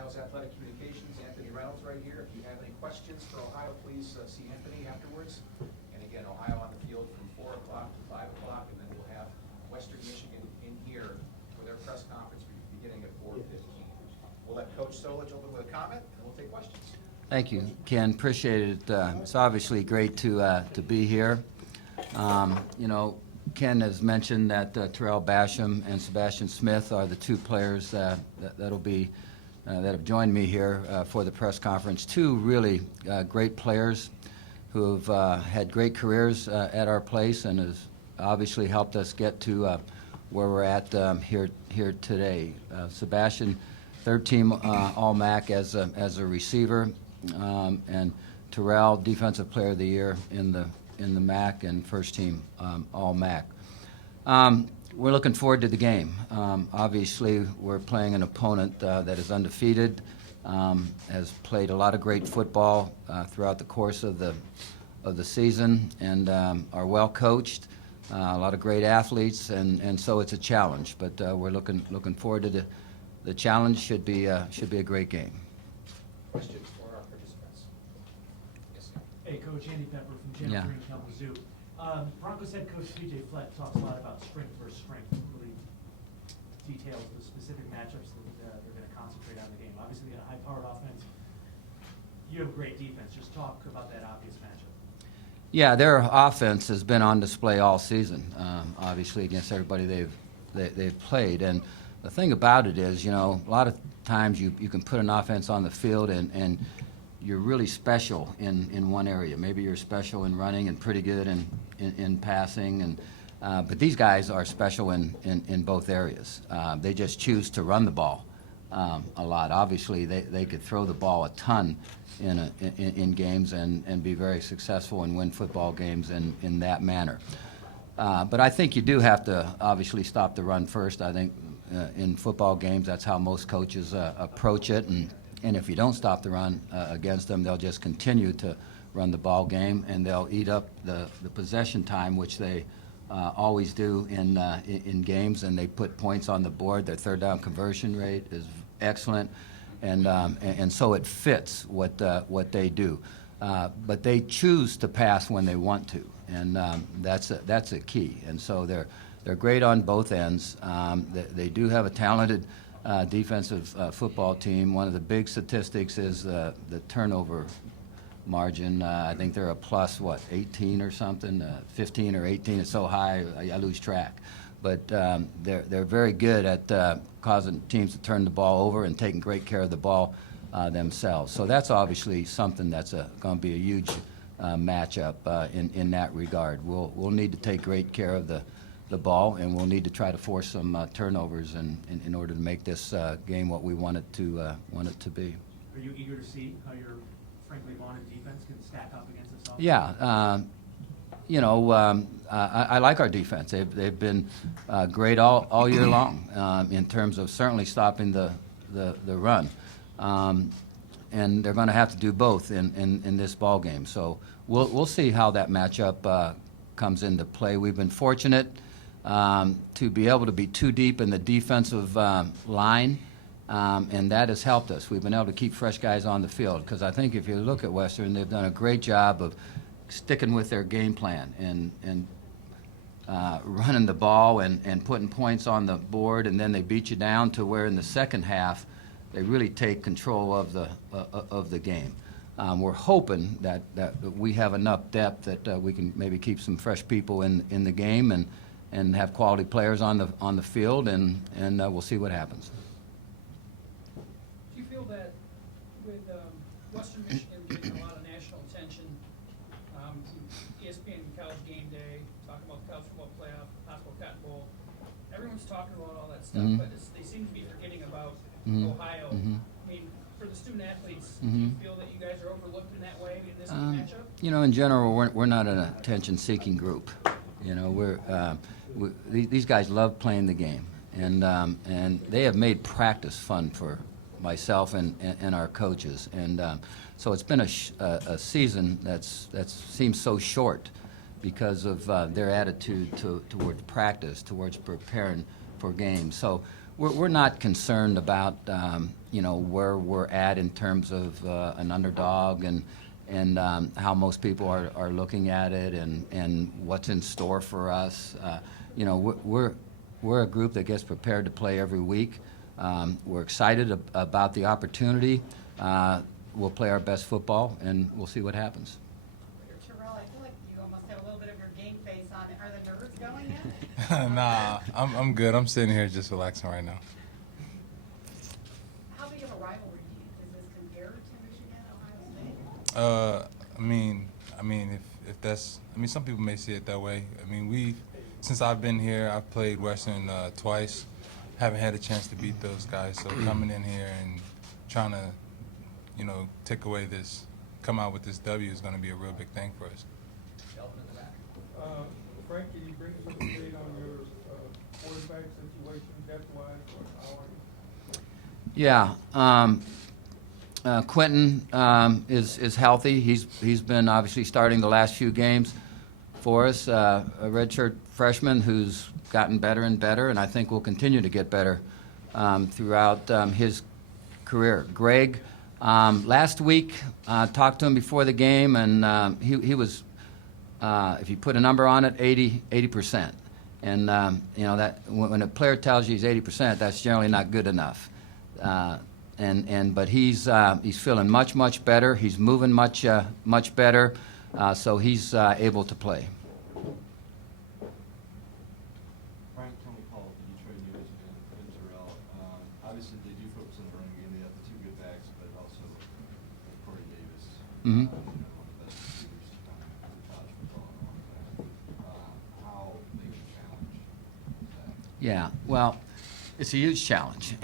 Ohio's Athletic Communications, Anthony Reynolds right here. If you have any questions for Ohio, please see Anthony afterwards. And again, Ohio on the field from 4 o'clock to 5 o'clock, and then we'll have Western Michigan in here for their press conference beginning at 4:15. We'll let Coach Solich open with a comment, and we'll take questions. Thank you, Ken. Appreciate it. It's obviously great to be here. You know, Ken has mentioned that Terrell Basham and Sebastian Smith are the two players that have joined me here for the press conference. Two really great players who have had great careers at our place and has obviously helped us get to where we're at here today. Sebastian, third-team All-MAC as a receiver, and Terrell, Defensive Player of the Year in the MAC and first-team All-MAC. We're looking forward to the game. Obviously, we're playing an opponent that is undefeated, has played a lot of great football throughout the course of the season, and are well coached. A lot of great athletes, and so it's a challenge. But we're looking forward to the challenge. Should be a great game. Questions for our participants? Yes, sir. Hey, Coach, Andy Pepper from Jennifer Yeah. in Kalamazoo. Broncos head coach P.J. Flett talks a lot about strength versus strength, really details the specific matchups that they're going to concentrate on in the game. Obviously, they got a high-powered offense. You have a great defense. Just talk about that obvious matchup. Yeah, their offense has been on display all season, obviously against everybody they've played. And the thing about it is, you know, a lot of times you can put an offense on the field and you're really special in one area. Maybe you're special in running and pretty good in passing, but these guys are special in both areas. They just choose to run the ball a lot. Obviously, they could throw the ball a ton in games and be very successful and win football games in that manner. But I think you do have to obviously stop the run first. I think in football games that's how most coaches approach it, and if you don't stop the run against them, they'll just continue to run the ball game, and they'll eat up the possession time, which they always do in games, and they put points on the board. Their third down conversion rate is excellent, and so it fits what they do. But they choose to pass when they want to, and that's a key. And so they're great on both ends. They do have a talented defensive football team. One of the big statistics is the turnover margin. I think they're a plus, 18 or something, 15 or 18. It's so high, I lose track. But they're very good at causing teams to turn the ball over and taking great care of the ball themselves. So that's obviously something that's going to be a huge matchup in that regard. We'll need to take great care of the ball, and we'll need to try to force some turnovers in order to make this game what we want it to be. Are you eager to see how your frankly vaunted defense can stack up against this offense? Yeah. You know, I like our defense. They've been great all year long in terms of certainly stopping the run. And they're going to have to do both in this ball game. So we'll see how that matchup comes into play. We've been fortunate to be able to be too deep in the defensive line, and that has helped us. We've been able to keep fresh guys on the field, because I think if you look at Western, they've done a great job of sticking with their game plan and running the ball and putting points on the board, and then they beat you down to where in the second half they really take control of the game. We're hoping that we have enough depth that we can maybe keep some fresh people in the game and have quality players on the field, and we'll see what happens. Do you feel that with Western Michigan getting a lot of national attention, ESPN College Game Day, talking about the college football playoff, possible Cotton Bowl, everyone's talking about all that stuff, but they seem to be forgetting about Ohio. I mean, for the student athletes, do you feel that you guys are overlooked in that way in this matchup? You know, in general, we're not an attention-seeking group. You know, these guys love playing the game, and they have made practice fun for myself and our coaches. And so it's been a season that seems so short because of their attitude towards practice, towards preparing for games. So we're not concerned about, you know, where we're at in terms of an underdog and how most people are looking at it and what's in store for us. You know, we're a group that gets prepared to play every week. We're excited about the opportunity. We'll play our best football, and we'll see what happens. Terrell, I feel like you almost have a little bit of your game face on. Are the nerves going yet? Nah, I'm good. I'm sitting here just relaxing right now. How big of a rivalry is this compared to Michigan, Ohio State? I mean, if that's, some people may see it that way. I mean, since I've been here, I've played Western twice. Haven't had a chance to beat those guys. So coming in here and trying to, you know, come out with this W is going to be a real big thing for us. Delvin in the back. Frank, can you bring us up to date on your quarterback situation, depth-wise, or how are you? Yeah, Quentin is healthy. He's been obviously starting the last few games for us. A redshirt freshman who's gotten better and better, and I think will continue to get better throughout his career. Greg, last week, talked to him before the game, and he was, if you put a number on it, 80%. And you know that when a player tells you he's 80%, that's generally not good enough. But he's feeling much better. He's moving much better, so he's able to play. Frank, Tony Paul, the Detroit News, and Terrell. Obviously, they do focus on the running game. They have the two good backs, but also Corey Davis, Mhm. one of the best receivers in college football in a long time. How they can challenge that. Yeah, well, it's a huge challenge,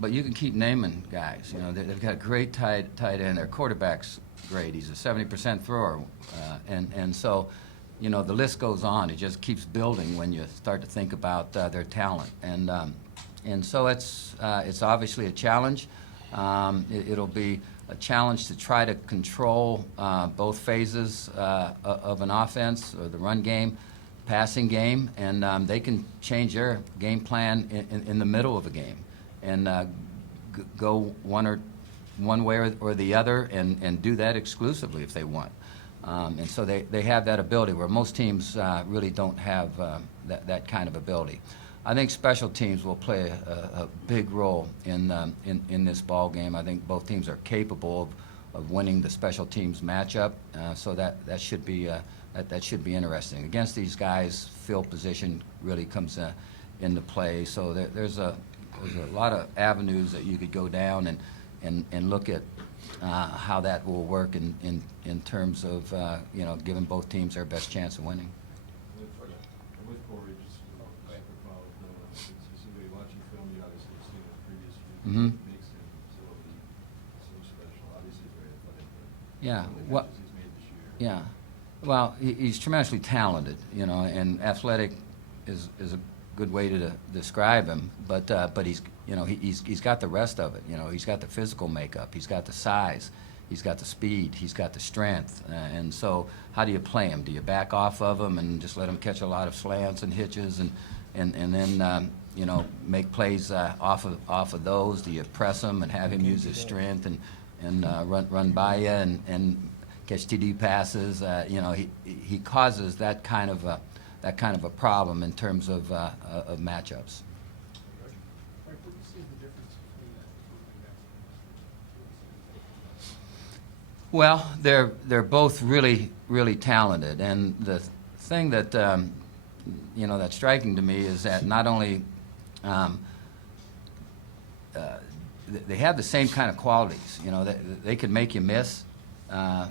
but you can keep naming guys. You know, they've got a great tight end. Their quarterback's great. He's a 70% thrower, and so, you know, the list goes on. It just keeps building when you start to think about their talent, and so it's obviously a challenge. It'll be a challenge to try to control both phases of an offense, or the run game, passing game, and they can change their game plan in the middle of a game and go one way or the other and do that exclusively if they want. And so they have that ability where most teams really don't have that kind of ability. I think special teams will play a big role in this ball game. I think both teams are capable of winning the special teams matchup, so that should be that should be interesting. Against these guys, field position really comes into play. So there's a lot of avenues that you could go down and look at how that will work in terms of you know, giving both teams their best chance of winning. With Corey, just quick follow-up, since somebody watching film, you obviously have seen it previous years. Mhm. What makes him so special? Obviously, very athletic, but Yeah, some of the what? catches he's made this year. Yeah, well, he's tremendously talented, you know, and athletic is a good way to describe him. But he's, you know, he's got the rest of it. You know, he's got the physical makeup, he's got the size, he's got the speed, he's got the strength. And so, how do you play him? Do you back off of him and just let him catch a lot of slants and hitches, and then you know, make plays off of those? Do you press him and have him use his strength and run by you and catch TD passes? You know, he causes that kind of a problem in terms of matchups. Frank, what do you see as the difference between that two running backs? Well, they're both really talented, and the thing that you know, that's striking to me is that not only they have the same kind of qualities. You know, they can make you miss,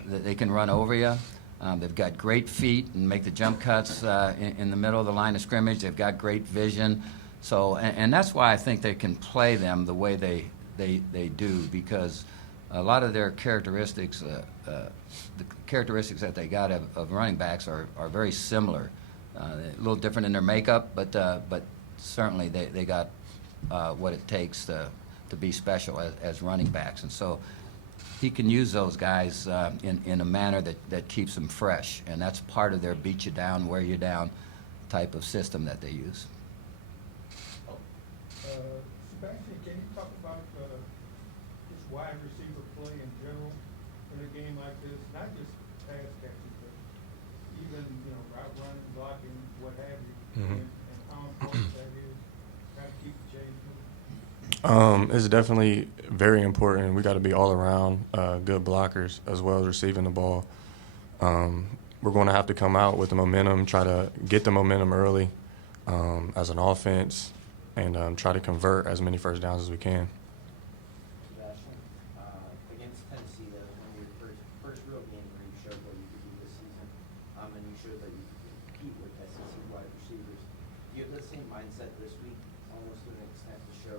they can run over you. They've got great feet and make the jump cuts in the middle of the line of scrimmage. They've got great vision. So, and that's why I think they can play them the way they do, because a lot of their characteristics, the characteristics that they got of running backs are very similar. A little different in their makeup, but certainly they got what it takes to be special as running backs. And so he can use those guys in a manner that keeps them fresh, and that's part of their beat you down, wear you down type of system that they use. wide receiver play in general in a game like this? Not just pass catching, but even, route running, blocking, what have you, and how important that is, try to keep the change moving. It's definitely very important. We got to be all around good blockers as well as receiving the ball. We're going to have to come out with the momentum, try to get the momentum early as an offense, and try to convert as many first downs as we can. Sebastian, against Tennessee, that was one of your first real game where you showed what you could do this season, and you showed that you could compete with SEC wide receivers. Do you have the same mindset this week, almost to an extent, to show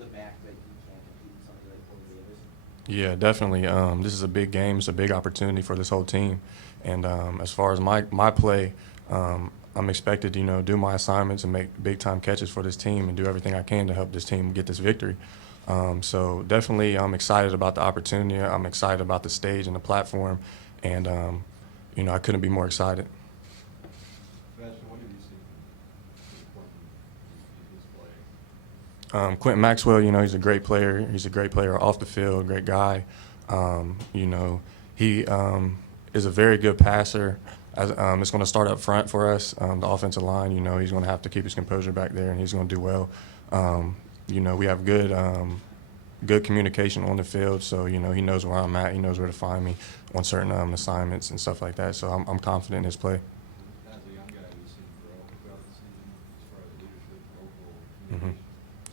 the MAC that you can compete with somebody like Corey Davis? Yeah, definitely. This is a big game. It's a big opportunity for this whole team. And as far as my play, I'm expected to, do my assignments and make big-time catches for this team and do everything I can to help this team get this victory. So definitely I'm excited about the opportunity. I'm excited about the stage and the platform. And, I couldn't be more excited. Sebastian, what have you seen from this player? Quentin Maxwell, he's a great player. He's a great player off the field, great guy. He is a very good passer. It's going to start up front for us, the offensive line. He's going to have to keep his composure back there, and he's going to do well. We have good communication on the field, so, he knows where I'm at. He knows where to find me on certain assignments and stuff like that. So I'm confident in his play. As a young guy, have you seen grow throughout the season as far as leadership, vocal communication?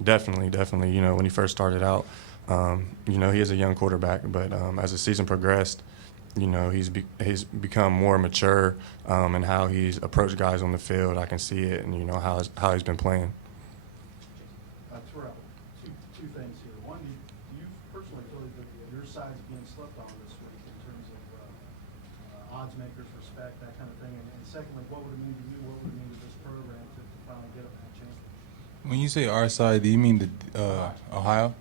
Definitely. When he first started out, he is a young quarterback, but as the season progressed, he's become more mature in how he's approached guys on the field. I can see it, and how he's been playing. Terrell, two things here. One, you personally feel that your side's being slept on this week in terms of odds makers, respect, that kind of thing. And secondly, what would it mean to you? What would it mean to this program to finally get a championship? When you say our side, do you mean Ohio?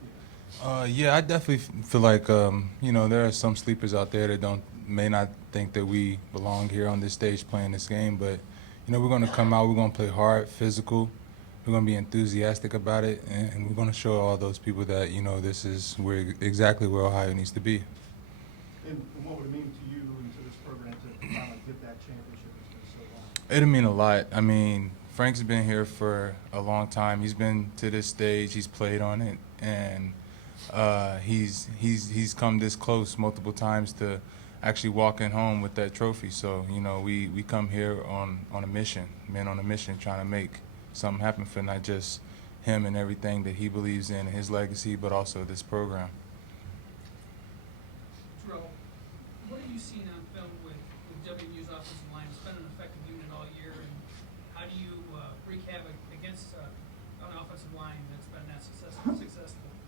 Yeah, I definitely feel like there are some sleepers out there that may not think that we belong here on this stage playing this game, but we're going to come out, we're going to play hard, physical, we're going to be enthusiastic about it, and we're going to show all those people that this is exactly where Ohio needs to be. And what would it mean to you and to this program to finally get that championship? It's been so long. It'll mean a lot. I mean, Frank's been here for a long time. He's been to this stage. He's played on it, and he's come this close multiple times to actually walking home with that trophy. So we come here on a mission, trying to make something happen for not just him and everything that he believes in and his legacy, but also this program. Terrell, what have you seen on film with WMU's offensive line? It's been an effective unit all year, and how do you wreak havoc against an offensive line that's been that successful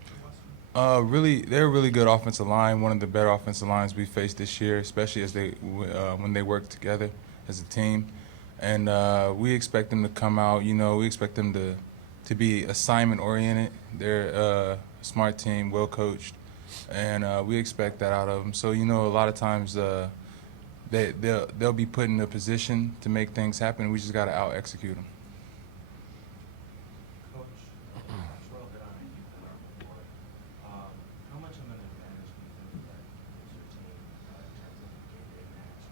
for Western? They're a really good offensive line, one of the better offensive lines we faced this year, especially as when they work together as a team. And we expect them to come out, we expect them to be assignment-oriented. They're a smart team, well-coached, and we expect that out of them. So, a lot of times they'll be put in a position to make things happen. We just got to out-execute them. Coach, Terrell hit on it, you hit on it before. How much of an advantage do you think that gives your team in terms of game day management,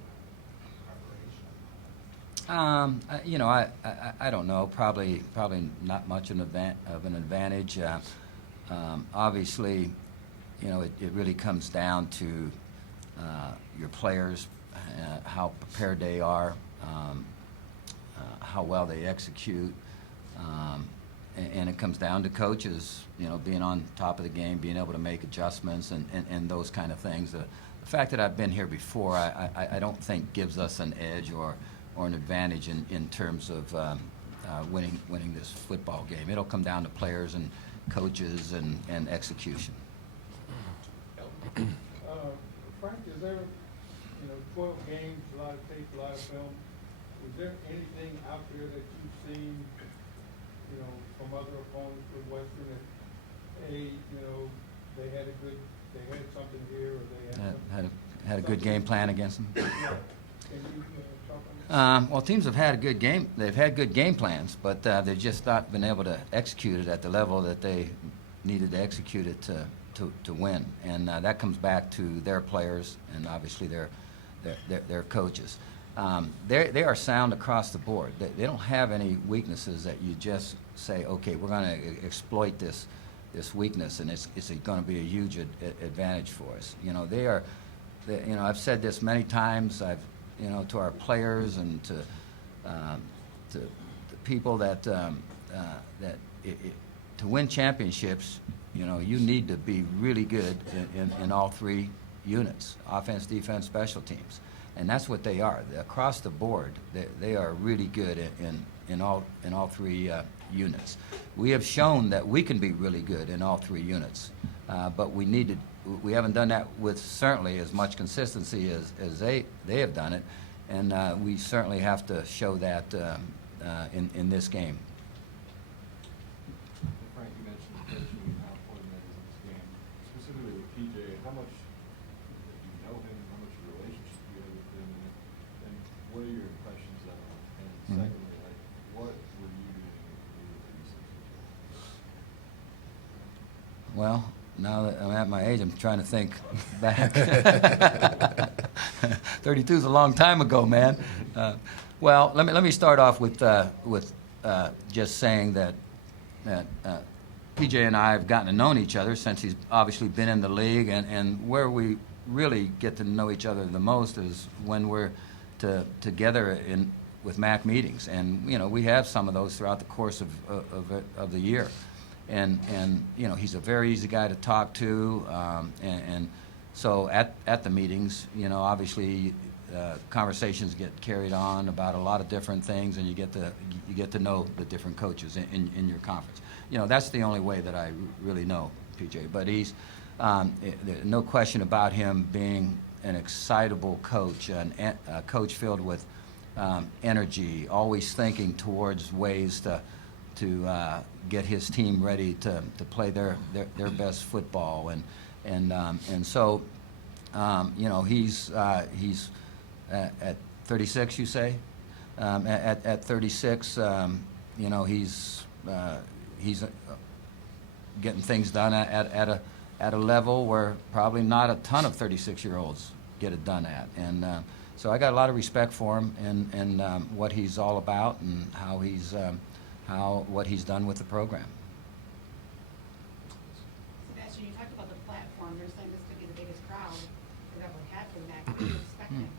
preparation? I don't know. Probably not much of an advantage. Obviously, it really comes down to your players, how prepared they are, how well they execute, and it comes down to coaches, being on top of the game, being able to make adjustments and those kind of things. The fact that I've been here before, I don't think gives us an edge or an advantage in terms of winning this football game. It'll come down to players and coaches and execution. Frank, is there, 12 games, a lot of tape, a lot of film. Is there anything out there that you've seen, from other opponents with Western that, they had something here, or they had Had a good game plan against them. Yeah. Can you talk on that? Well, teams have had a good game. They've had good game plans, but they've just not been able to execute it at the level that they needed to execute it to win. And that comes back to their players and obviously their coaches. They are sound across the board. They don't have any weaknesses that you just say, okay, we're going to exploit this weakness, and it's going to be a huge advantage for us. You know, I've said this many times. To our players and to people that to win championships, you need to be really good in all three units: offense, defense, special teams. And that's what they are. Across the board, they are really good in all three units. We have shown that we can be really good in all three units, but we haven't done that with certainly as much consistency as they have done it, and we certainly have to show that in this game. Frank, you mentioned coaching and how important that is in this game. Specifically with PJ, how much do you know him? How much relationship do you have with him? And what are your impressions of him? And secondly, like, what were you doing in the Well, now that I'm at my age, I'm trying to think back. 32 is a long time ago, man. Well, let me start off with just saying that PJ and I have gotten to know each other since he's obviously been in the league, and where we really get to know each other the most is when we're together with MAC meetings, and we have some of those throughout the course of the year. And he's a very easy guy to talk to, and so at the meetings, obviously conversations get carried on about a lot of different things, and you get to know the different coaches in your conference. That's the only way that I really know PJ. But he's no question about him being an excitable coach, a coach filled with energy, always thinking towards ways to get his team ready to play their best football, and so he's at 36, you say. At 36, he's getting things done at a level where probably not a ton of 36-year-olds get it done at, and so I got a lot of respect for him and what he's all about and what he's done with the program. Sebastian, you talked about the platform. You're saying this could be the biggest crowd we've ever had for that. What are you expecting?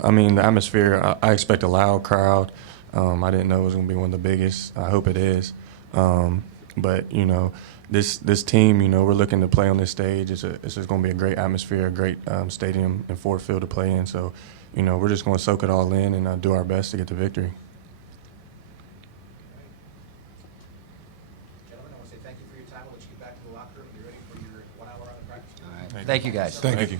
I mean, the atmosphere, I expect a loud crowd. I didn't know it was going to be one of the biggest. I hope it is. But, this team, we're looking to play on this stage. It's just going to be a great atmosphere, a great stadium and Ford Field to play in. So, we're just going to soak it all in and do our best to get the victory. Gentlemen, I want to say thank you for your time. We'll let you get back to the locker room. Be ready for your 1 hour on the practice field. All right. Thank you, guys. Thank you.